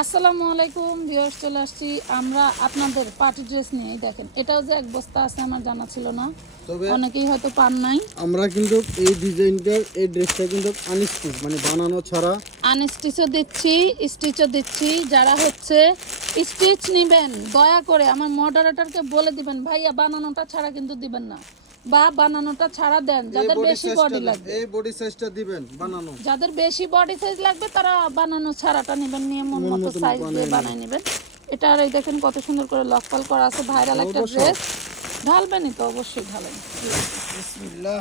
আসসালামু আলাইকুম ভিউয়ার্স চলে আসছি। আমরা আপনাদের পার্টি ড্রেস নিয়ে এই দেখেন। এটাও যে এক বস্তা আছে আমার জানা ছিল না। তবে অনেকেই হয়তো পান নাই। আমরা কিন্তু এই ডিজাইনটার এই ড্রেসটা কিন্তু আনস্টিচ মানে বানানো ছাড়া। আনস্টিচও দিচ্ছি স্টিচও দিচ্ছি। যারা হচ্ছে স্টিচ নেবেন দয়া করে আমার মডারেটরকে বলে দিবেন ভাইয়া বানানোটা ছাড়া কিন্তু দিবেন না। বা বানানোটা ছাড়া দেন যাদের বেশি বডি লাগবে। এই বডি সাইজটা দিবেন বানানো। যাদের বেশি বডি সাইজ লাগবে তারা বানানো ছাড়াটা নেবেন নিয়ে মন মতো সাইজ দিয়ে বানাই নেবেন। এটা আর এই দেখেন কত সুন্দর করে লকপাল করা আছে ভাইরাল একটা ড্রেস ঢালবেনই তো অবশ্যই ঢালেন। বিসমিল্লাহ।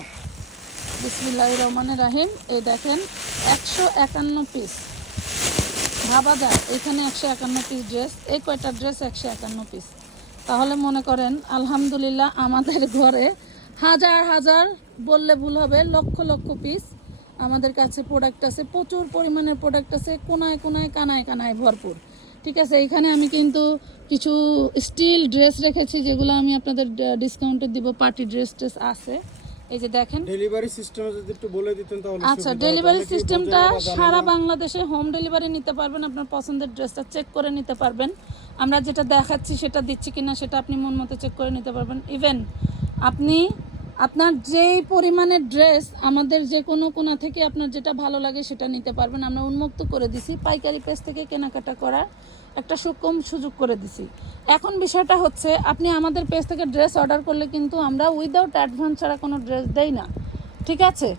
বিসমিল্লাহ রহমানের রাহিম। এই দেখেন একশো একান্ন পিস ভাবা যায় এখানে একশো একান্ন পিস ড্রেস এই কয়টা ড্রেস একশো একান্ন পিস তাহলে মনে করেন আলহামদুলিল্লাহ আমাদের ঘরে হাজার হাজার বললে ভুল হবে লক্ষ লক্ষ পিস আমাদের কাছে প্রোডাক্ট আছে প্রচুর পরিমাণের প্রোডাক্ট আছে কোনায় কোনায় কানায় কানায় ভরপুর। ঠিক আছে এখানে আমি কিন্তু কিছু স্টিল ড্রেস রেখেছি যেগুলো আমি আপনাদের ডিসকাউন্টে দিব পার্টি ড্রেস ট্রেস আছে। এই যে দেখেন। ডেলিভারি সিস্টেম যদি একটু বলে দিতেন তাহলে আচ্ছা ডেলিভারি সিস্টেমটা সারা বাংলাদেশে হোম ডেলিভারি নিতে পারবেন আপনার পছন্দের ড্রেসটা চেক করে নিতে পারবেন। আমরা যেটা দেখাচ্ছি সেটা দিচ্ছি কিনা সেটা আপনি মন মতো চেক করে নিতে পারবেন। ইভেন আপনি আপনার যেই পরিমাণের ড্রেস আমাদের যে কোনো কোনা থেকে আপনার যেটা ভালো লাগে সেটা নিতে পারবেন। আমরা উন্মুক্ত করে দিছি, পাইকারি পেজ থেকে কেনাকাটা করার একটা সুকম সুযোগ করে দিছি। এখন বিষয়টা হচ্ছে, আপনি আমাদের পেজ থেকে ড্রেস অর্ডার করলে কিন্তু আমরা উইদাউট অ্যাডভান্স ছাড়া কোনো ড্রেস দেই না। ঠিক আছে?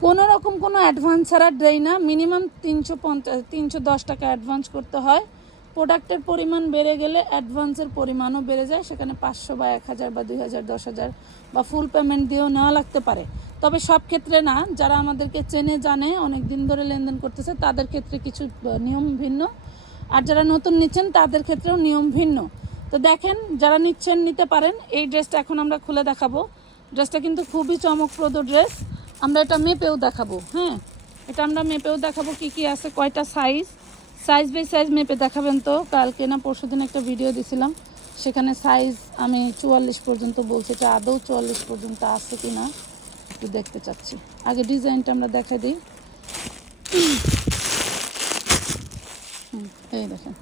কোনো রকম কোনো অ্যাডভান্স ছাড়া দেই না। মিনিমাম তিনশো পঞ্চাশ, তিনশো দশ টাকা অ্যাডভান্স করতে হয়। প্রোডাক্টের পরিমাণ বেড়ে গেলে অ্যাডভান্সের পরিমাণও বেড়ে যায়। সেখানে পাঁচশো বা এক হাজার বা দুই হাজার, দশ হাজার বা ফুল পেমেন্ট দিয়েও নেওয়া লাগতে পারে। তবে সব ক্ষেত্রে না, যারা আমাদেরকে চেনে, জানে অনেক দিন ধরে লেনদেন করতেছে, তাদের ক্ষেত্রে কিছু নিয়ম ভিন্ন। আর যারা নতুন নিচ্ছেন, তাদের ক্ষেত্রেও নিয়ম ভিন্ন। তো দেখেন, যারা নিচ্ছেন, নিতে পারেন। এই ড্রেসটা এখন আমরা খুলে দেখাবো। ড্রেসটা কিন্তু খুবই চমকপ্রদ ড্রেস। আমরা এটা মেপেও দেখাবো হ্যাঁ? এটা আমরা মেপেও দেখাবো কি কি আছে, কয়টা সাইজ সাইজ বাই সাইজ মেপে দেখাবেন তো? কালকে না পরশু দিন একটা ভিডিও দিছিলাম। সেখানে সাইজ আমি চুয়াল্লিশ পর্যন্ত বলছি, এটা আদৌ চুয়াল্লিশ পর্যন্ত আছে কি না একটু দেখতে চাচ্ছি। আগে ডিজাইনটা আমরা দেখা দিই। এই দেখেন।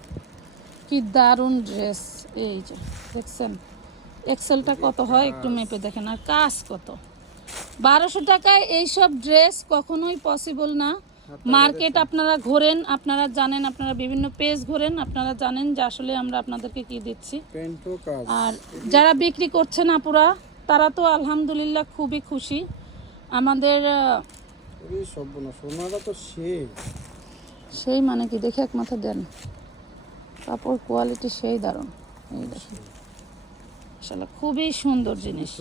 কি দারুণ ড্রেস এই যে, দেখছেন? এক্সেলটা কত হয় একটু মেপে দেখেন। আর কাজ কত? বারোশো টাকায় এইসব ড্রেস কখনোই পসিবল না। মার্কেট আপনারা ঘোরেন আপনারা জানেন আপনারা বিভিন্ন পেজ ঘোরেন আপনারা জানেন যে আসলে আমরা আপনাদেরকে কি দিচ্ছি। আর যারা বিক্রি করছেন আপুরা তারা তো আলহামদুলিল্লাহ খুবই খুশি। আমাদের তো সেই। মানে কি? দেখে এক মাথা দেন। কাপড় কোয়ালিটি সেই দারুণ। এই দেখেন। খুবই সুন্দর জিনিস।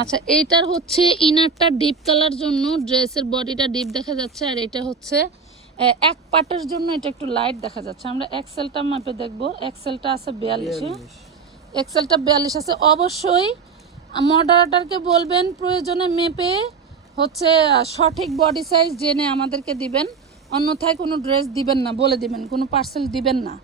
আচ্ছা এইটার হচ্ছে ইনারটা ডিপ কালার জন্য ড্রেসের বডিটা ডিপ দেখা যাচ্ছে আর এটা হচ্ছে এক পাটের জন্য এটা একটু লাইট দেখা যাচ্ছে। আমরা এক্সেলটা মাপে দেখব। এক্সেলটা আছে বিয়াল্লিশে। এক্সেলটা বিয়াল্লিশ আছে। অবশ্যই মডারেটারকে বলবেন প্রয়োজনে মেপে হচ্ছে সঠিক বডি সাইজ জেনে আমাদেরকে দিবেন। অন্যথায় কোনো ড্রেস দিবেন না বলে দিবেন কোনো পার্সেল দিবেন না।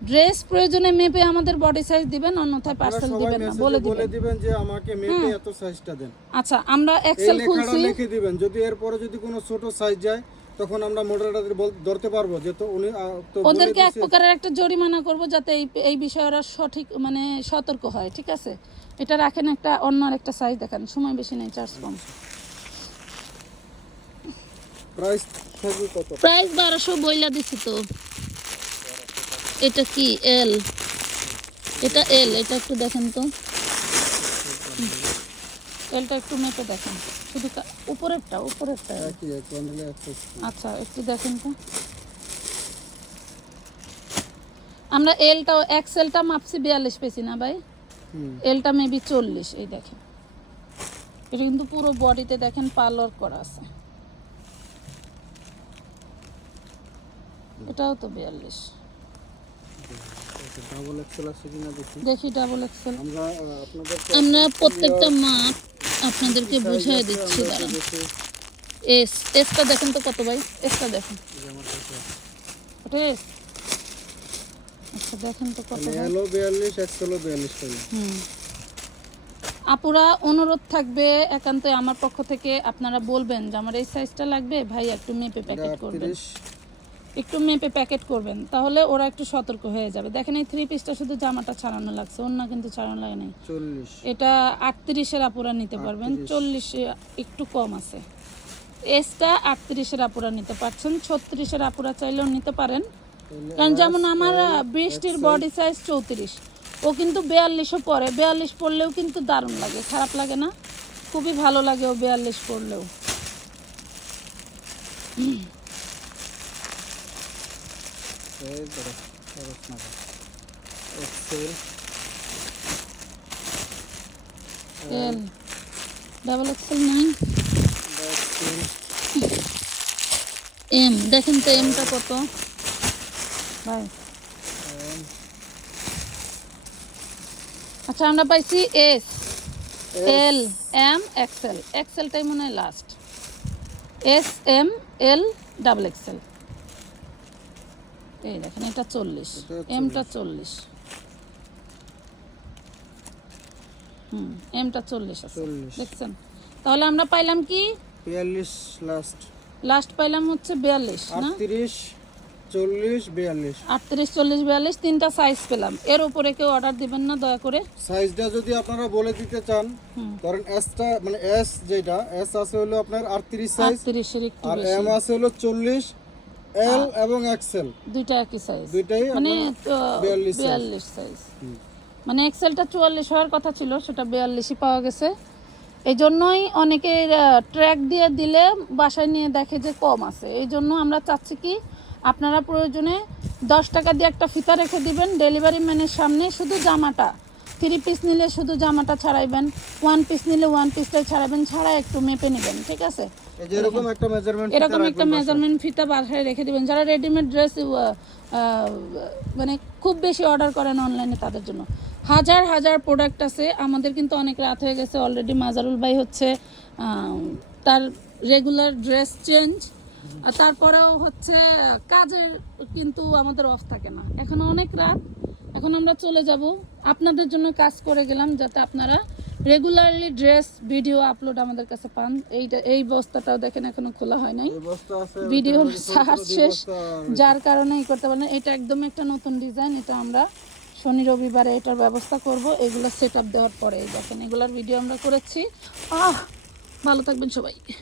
ড্রেস প্রয়োজনে মেপে আমাদের বডি সাইজ দিবেন অন্যথায় পার্সেল দিবেন না বলে বলে দিবেন। দিবেন যে আমাকে মেপে এত সাইজটা দেন। আচ্ছা আমরা এক্সেল খুলছি। লিখে দিবেন। যদি এরপরে যদি কোনো ছোট সাইজ যায় তখন আমরা মডেলটাদের ধরতে পারব যে তো উনি তো ওদেরকে এক প্রকারের একটা জরিমানা করব যাতে এই এই বিষয়ে ওরা সঠিক মানে সতর্ক হয় ঠিক আছে? এটা রাখেন একটা অন্য একটা সাইজ দেখান সময় বেশি নেই চার্জ কম। প্রাইস থাকবে কত? প্রাইস বারোশো বইলা দিছি তো। এটা কি এল এটা এল এটা একটু দেখেন তো। এলটা একটু মেপে দেখেন। শুধু উপরেরটা উপরেরটা। একশো আচ্ছা একটু দেখেন তো। আমরা এলটা এক্সেলটা মাপছি বিয়াল্লিশ পেয়েছি না ভাই? এলটা মেবি চল্লিশ এই দেখেন। এটা কিন্তু পুরো বডিতে দেখেন পার্লার করা আছে। এটাও তো বিয়াল্লিশ। ডাবল এক্সেল আছে কিনা দেখি। দেখি ডাবল এক্সেল আমরা আপনাদের আমরা প্রত্যেকটা মাপ আপনাদেরকে বুঝিয়ে দিচ্ছি দাঁড়ান। এস এসটা দেখেন তো কত ভাই? এসটা দেখেন। ওটা এস আচ্ছা দেখেন তো কত ভাই? এলো বিয়াল্লিশ একশো হুম। আপুরা অনুরোধ থাকবে একান্তই আমার পক্ষ থেকে। আপনারা বলবেন যে আমার এই সাইজটা লাগবে? ভাই একটু মেপে প্যাকেট করবেন। একটু মেপে প্যাকেট করবেন তাহলে ওরা একটু সতর্ক হয়ে যাবে। দেখেন এই থ্রি পিসটা শুধু জামাটা ছাড়ানো লাগছে অন্য কিন্তু ছাড়ানো লাগে নাই। এটা আটত্রিশের আপুরা নিতে পারবেন চল্লিশে একটু কম আছে। এসটা আটত্রিশের আপুরা নিতে পারছেন ছত্রিশের আপুরা চাইলেও নিতে পারেন। কারণ যেমন আমার বৃষ্টির বডি সাইজ চৌত্রিশ ও কিন্তু বেয়াল্লিশও পরে। বেয়াল্লিশ পরলেও কিন্তু দারুণ লাগে খারাপ লাগে না? খুবই ভালো লাগে ও বেয়াল্লিশ পড়লেও XL L double XL M দেখেন তো এমটা কত ভাই আচ্ছা আমরা পাইছি এস এল এম এক্সেল এক্সেলটাই মনে হয় last S M L double XL এই দেখেন এটা চল্লিশ। এমটা চল্লিশ। হুম এমটা চল্লিশ আছে। দেখছেন? তাহলে আমরা পাইলাম কি? বিয়াল্লিশ লাস্ট লাস্ট পাইলাম হচ্ছে বিয়াল্লিশ না? আটত্রিশ চল্লিশ বিয়াল্লিশ। আটত্রিশ চল্লিশ বিয়াল্লিশ তিনটা সাইজ পেলাম। এর উপরে কেউ অর্ডার দিবেন না দয়া করে। সাইজটা যদি আপনারা বলে দিতে চান। ধরেন এসটা মানে এস যেটা এস আছে হলো আপনার আটত্রিশ সাইজ আর এম আছে হলো চল্লিশ এল এবং এক্সেল দুইটা একই সাইজ দুইটাই মানে আপনার বিয়াল্লিশ size। বিয়াল্লিশ সাইজ মানে এক্সেলটা চুয়াল্লিশ হওয়ার কথা ছিল সেটা বিয়াল্লিশই পাওয়া গেছে। এই জন্যই অনেকের ট্র্যাক দিয়ে দিলে বাসায় নিয়ে দেখে যে কম আছে। এই জন্য আমরা চাচ্ছি কি আপনারা প্রয়োজনে দশ টাকা দিয়ে একটা ফিতা রেখে দিবেন ডেলিভারি ম্যানের সামনে শুধু জামাটা। থ্রি পিস নিলে শুধু জামাটা ছাড়াইবেন ওয়ান পিস নিলে ওয়ান পিসটাই ছাড়াবেন ছাড়া একটু মেপে নেবেন ঠিক আছে? এরকম একটা মেজারমেন্ট এরকম একটা মেজারমেন্ট ফিতা বাসায় রেখে দিবেন। যারা রেডিমেড ড্রেস মানে খুব বেশি অর্ডার করেন অনলাইনে তাদের জন্য। হাজার হাজার প্রোডাক্ট আছে। আমাদের কিন্তু অনেক রাত হয়ে গেছে। অলরেডি মাজারুল ভাই হচ্ছে তার রেগুলার ড্রেস চেঞ্জ তারপরেও হচ্ছে কাজের কিন্তু আমাদের অফ থাকে না। এখন অনেক রাত। এখন আমরা চলে যাব। আপনাদের জন্য কাজ করে গেলাম যাতে আপনারা রেগুলারলি ড্রেস ভিডিও আপলোড আমাদের কাছে পান। এইটা এই বস্তাটাও দেখেন এখনও খোলা হয় নাই। ভিডিও ওইটা হলো সার দুই শেষ যার কারণে এই করতে পারেন এটা একদম একটা নতুন ডিজাইন এটা আমরা শনি রবিবারে এটার ব্যবস্থা করব। এগুলো সেট আপ দেওয়ার পরে দেখেন এগুলার ভিডিও আমরা করেছি। আহ ভালো থাকবেন সবাই।